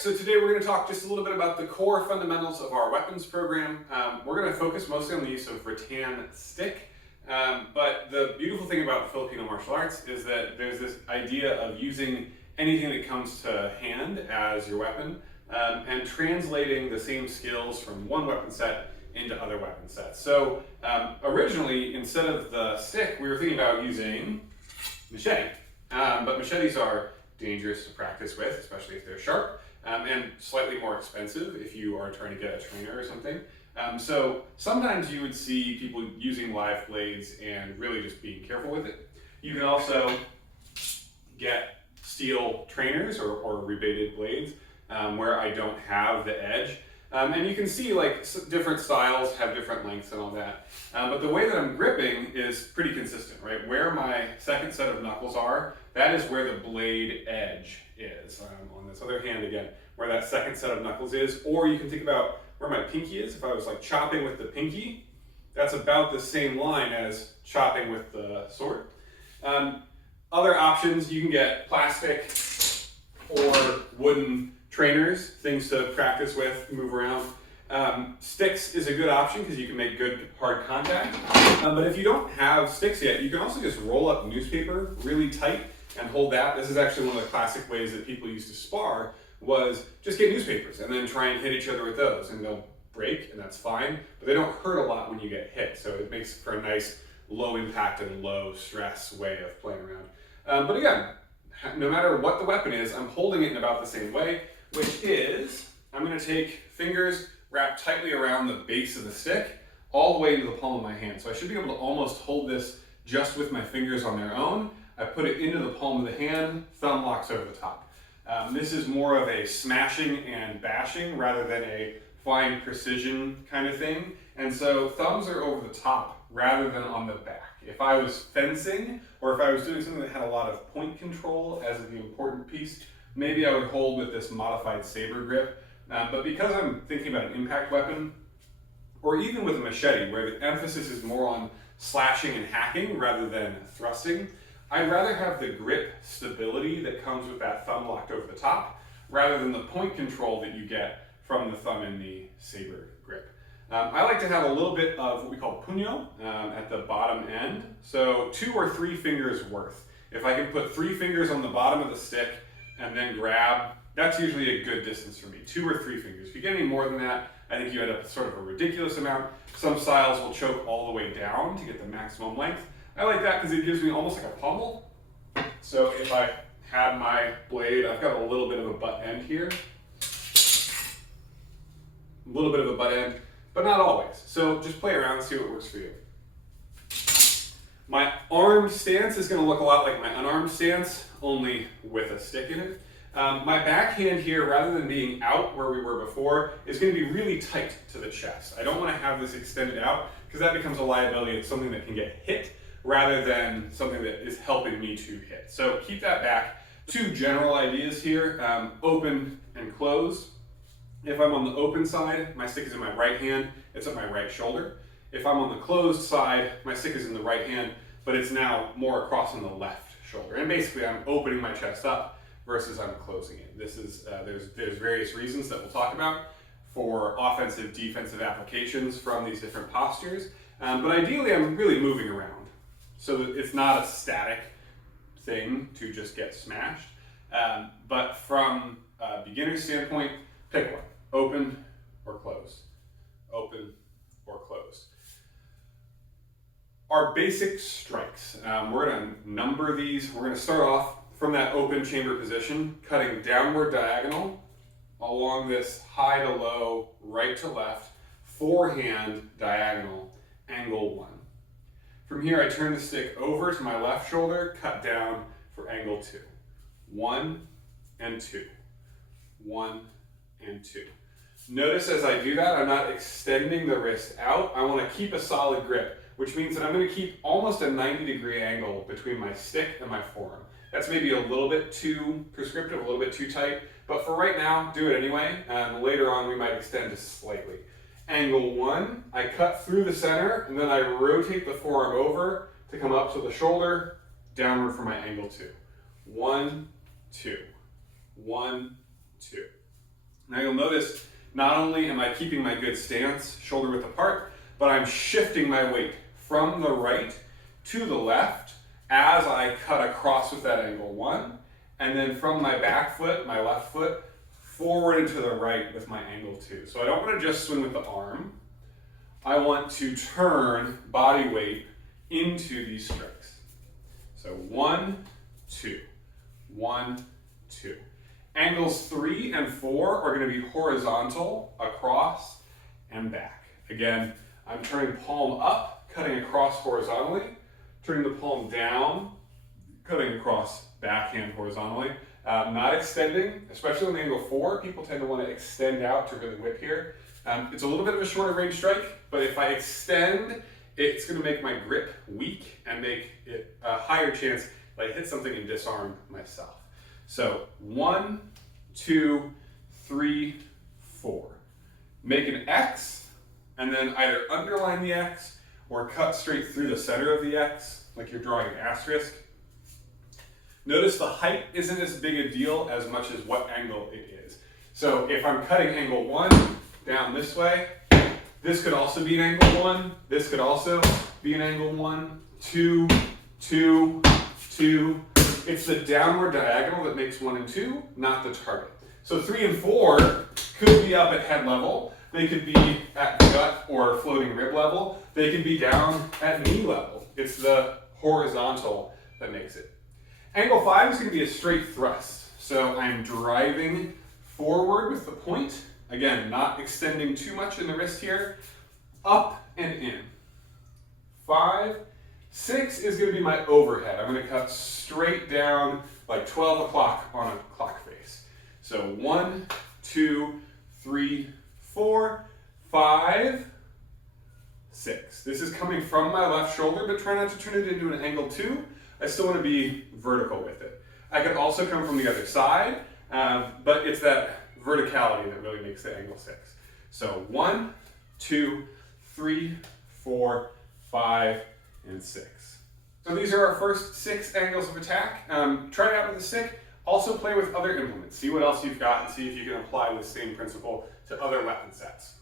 so today we're going to talk just a little bit about the core fundamentals of our weapons program. We're going to focus mostly on the use of rattan stick, but the beautiful thing about the Filipino martial arts is that there's this idea of using anything that comes to hand as your weapon, and translating the same skills from one weapon set into other weapon sets. So originally, instead of the stick, we were thinking about using machete, but machetes are dangerous to practice with, especially if they're sharp, and slightly more expensive if you are trying to get a trainer or something. So sometimes you would see people using live blades and really just being careful with it. You can also get steel trainers or rebated blades where I don't have the edge. And you can see like different styles have different lengths and all that. But the way that I'm gripping is pretty consistent, right? Where my second set of knuckles are, that is where the blade edge is. On this other hand, again, where that second set of knuckles is. Or you can think about where my pinky is. If I was like chopping with the pinky, that's about the same line as chopping with the sword. Other options, you can get plastic or wooden trainers, things to practice with, move around. Sticks is a good option because you can make good hard contact. But if you don't have sticks yet, you can also just roll up newspaper really tight and hold that. This is actually one of the classic ways that people used to spar, was just get newspapers and then try and hit each other with those, and they'll break, and that's fine, but they don't hurt a lot when you get hit, so it makes for a nice low impact and low stress way of playing around. But again, no matter what the weapon is, I'm holding it in about the same way, which is, I'm going to take fingers wrapped tightly around the base of the stick all the way into the palm of my hand. So I should be able to almost hold this just with my fingers on their own. I put it into the palm of the hand, thumb locks over the top. This is more of a smashing and bashing rather than a fine precision kind of thing. And so thumbs are over the top rather than on the back. If I was fencing, or if I was doing something that had a lot of point control as the important piece, maybe I would hold with this modified saber grip. But because I'm thinking about an impact weapon, or even with a machete, where the emphasis is more on slashing and hacking rather than thrusting, I'd rather have the grip stability that comes with that thumb locked over the top, rather than the point control that you get from the thumb in the saber grip. I like to have a little bit of what we call puño at the bottom end, so 2 or 3 fingers worth. If I can put 3 fingers on the bottom of the stick and then grab, that's usually a good distance for me, 2 or 3 fingers. If you get any more than that, I think you end up with sort of a ridiculous amount. Some styles will choke all the way down to get the maximum length. I like that because it gives me almost like a pommel. So if I had my blade, I've got a little bit of a butt end here. A little bit of a butt end, but not always. So just play around and see what works for you. My armed stance is going to look a lot like my unarmed stance, only with a stick in it. My backhand here, rather than being out where we were before, is going to be really tight to the chest. I don't want to have this extended out because that becomes a liability. It's something that can get hit rather than something that is helping me to hit. So keep that back. 2 general ideas here, open and closed. If I'm on the open side, my stick is in my right hand, it's at my right shoulder. If I'm on the closed side, my stick is in the right hand, but it's now more across on the left shoulder. And basically I'm opening my chest up versus I'm closing it. This is, there's various reasons that we'll talk about for offensive, defensive applications from these different postures. But ideally I'm really moving around so that it's not a static thing to just get smashed. But from a beginner's standpoint, pick one, open or closed, open or closed. Our basic strikes, we're going to number these. We're going to start off from that open chamber position, cutting downward diagonal along this high to low, right to left, forehand diagonal, angle 1. From here, I turn the stick over to my left shoulder, cut down for angle 2. 1 and 2. 1 and 2. Notice as I do that, I'm not extending the wrist out. I want to keep a solid grip, which means that I'm going to keep almost a 90-degree angle between my stick and my forearm. That's maybe a little bit too prescriptive, a little bit too tight, but for right now, do it anyway. Later on, we might extend just slightly. Angle 1, I cut through the center, and then I rotate the forearm over to come up to the shoulder, downward for my angle 2. 1, 2. 1, 2. Now you'll notice not only am I keeping my good stance, shoulder width apart, but I'm shifting my weight from the right to the left as I cut across with that angle 1, and then from my back foot, my left foot, forward and to the right with my angle 2. So I don't want to just swing with the arm. I want to turn body weight into these strikes. So 1, 2, 1, 2. Angles 3 and 4 are going to be horizontal, across, and back. Again, I'm turning palm up, cutting across horizontally, turning the palm down, cutting across backhand horizontally. Not extending, especially on angle 4, people tend to want to extend out to really whip here. It's a little bit of a shorter range strike, but if I extend, it's going to make my grip weak and make it a higher chance that I hit something and disarm myself. So 1, 2, 3, 4. Make an X, and then either underline the X or cut straight through the center of the X, like you're drawing an asterisk. Notice the height isn't as big a deal as much as what angle it is. So if I'm cutting angle 1 down this way, this could also be an angle 1. This could also be an angle 1, 2, 2, 2. It's the downward diagonal that makes 1 and 2, not the target. So 3 and 4 could be up at head level. They could be at gut or floating rib level. They could be down at knee level. It's the horizontal that makes it. Angle 5 is going to be a straight thrust. So I'm driving forward with the point. Again, not extending too much in the wrist here. Up and in. 5, 6 is going to be my overhead. I'm going to cut straight down like 12 o'clock on a clock face. So 1, 2, 3, 4, 5, 6. This is coming from my left shoulder, but try not to turn it into an angle 2. I still want to be vertical with it. I could also come from the other side, but it's that verticality that really makes the angle 6. So 1, 2, 3, 4, 5, and 6. So these are our first 6 angles of attack. Try it out with a stick. Also play with other implements. See what else you've got and see if you can apply the same principle to other weapon sets.